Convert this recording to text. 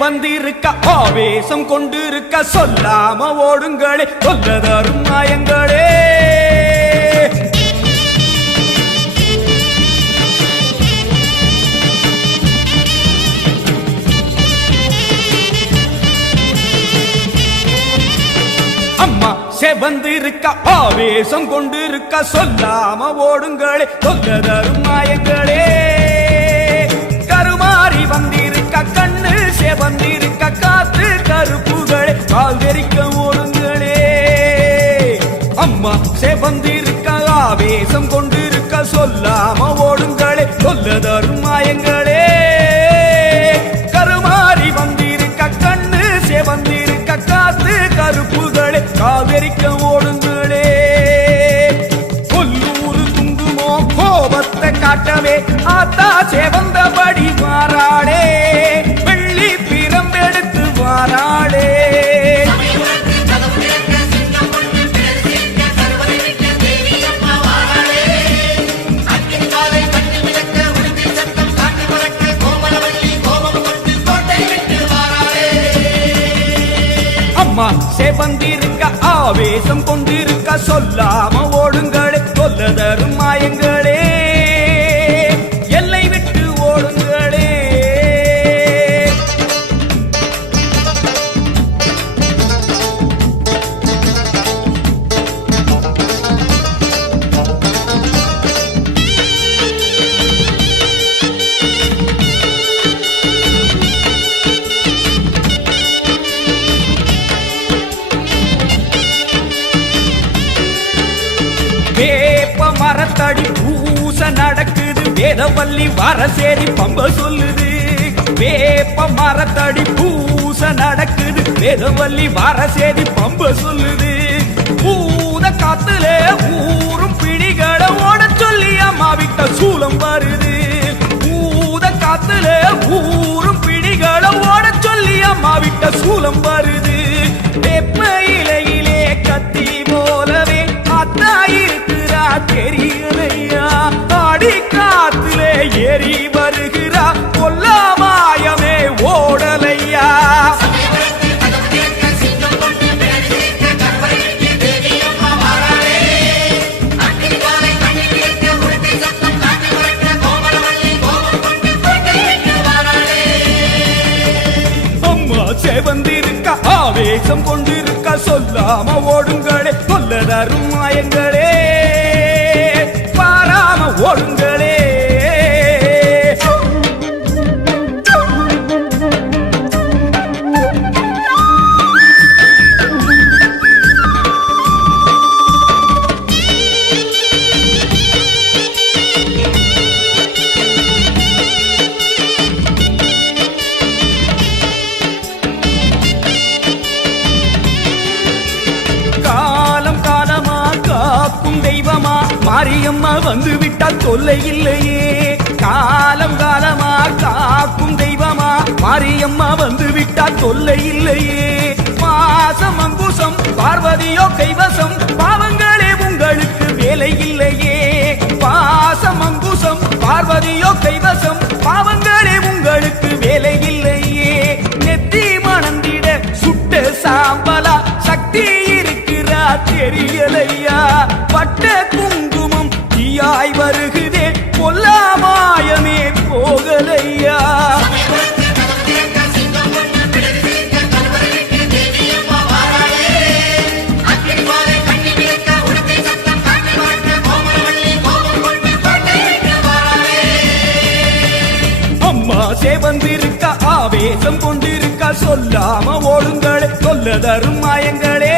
வந்திருக்க ஆவேசம் கொண்டிருக்க சொல்லாம ஓடுங்களே சொல்லதரும் நாயங்களே. அம்மா செவந்திருக்க ஆவேசம் கொண்டிருக்க சொல்லாம ஓடுங்களே சொல்லதரும் நாயங்களே. கருமாறி வந்திருக்க கண்ணு செவந்திருக்க காத்து கருப்புகளே கால் வெறிக்க ஓடுங்களே. அம்மா செவந்திருக்க ஆவேசம் கொண்டிருக்க சொல்லாம ஓடுங்களே சொல்லதரும் மாயங்களே. கருமாறி வந்திருக்க கண்ணு செவந்திருக்க காத்து கருப்புகளே கால் வெறிக்க ஓடுங்களே. கொல்லூரு குங்குமோ கோபத்தை காட்டவே ஆத்தா செவந்தபடி மாறாளே. வெள்ளி பிரம்பெடுத்து மாறாளே. அம்மா செவந்திருக்க ஆவேசம் கொண்டிருக்க சொல்லாம ஓடுங்களே சொல்லதரும் மாயங்களே. எல்லை விட்டு ஓடுங்களே. வேதவல்லி வரசேரி பம்ப சொல்லுது வேப்ப மரத்தடி பூச நடக்குது வேதவல்லி வரசேரி பம்ப சொல்லுது பூத காத்துல ஊரும் பிடிகளை ஓட சொல்லி அம்மா விட்ட சூலம் வருது பூத காத்துல ஊரும் பிடிகளை ஓட சொல்லி அம்மா விட்ட சூலம் வருது வேப்ப இலையிலே கத்தி போலவே அத்தா இருக்கிறா தெரியலையா ஆடி காத்திலே ஏறி வருகிறா கொல்லாமாயமே ஓடலையா வந்திருக்க ஆவேசம் கொண்டிருக்க சொல்லாம ஓடுங்களே சொல்ல தரும் மாயங்களே பாராம ஓடுங்களே தெய்வமா மாரியம்மா வந்து விட்டால் தொல்லை இல்லையே காலம் காலமா காக்கும் தெய்வமா மாரியம்மா வந்து விட்டால் தொல்லை இல்லையே மாசம் அங்குசம் பார்வதியோ கைவசம் பாவங்களே உங்களுக்கு வேலை இல்லையே பாசம் அங்குசம் பார்வதியோ கைவசம் பாவங்களே உங்களுக்கு வேலை இல்லையே நெத்தி மணந்திட சுட்ட சாம்பலா சக்தி இருக்கிறா தெரியலையா பட்ட குங்குமம் தீயாய் வருகுதே கொல்லாமாயமே போகலையா அம்மா சேவந்திருக்க ஆவேசம் கொண்டிருக்க சொல்லாம ஓடுங்களே சொல்ல தரும் மாயங்களே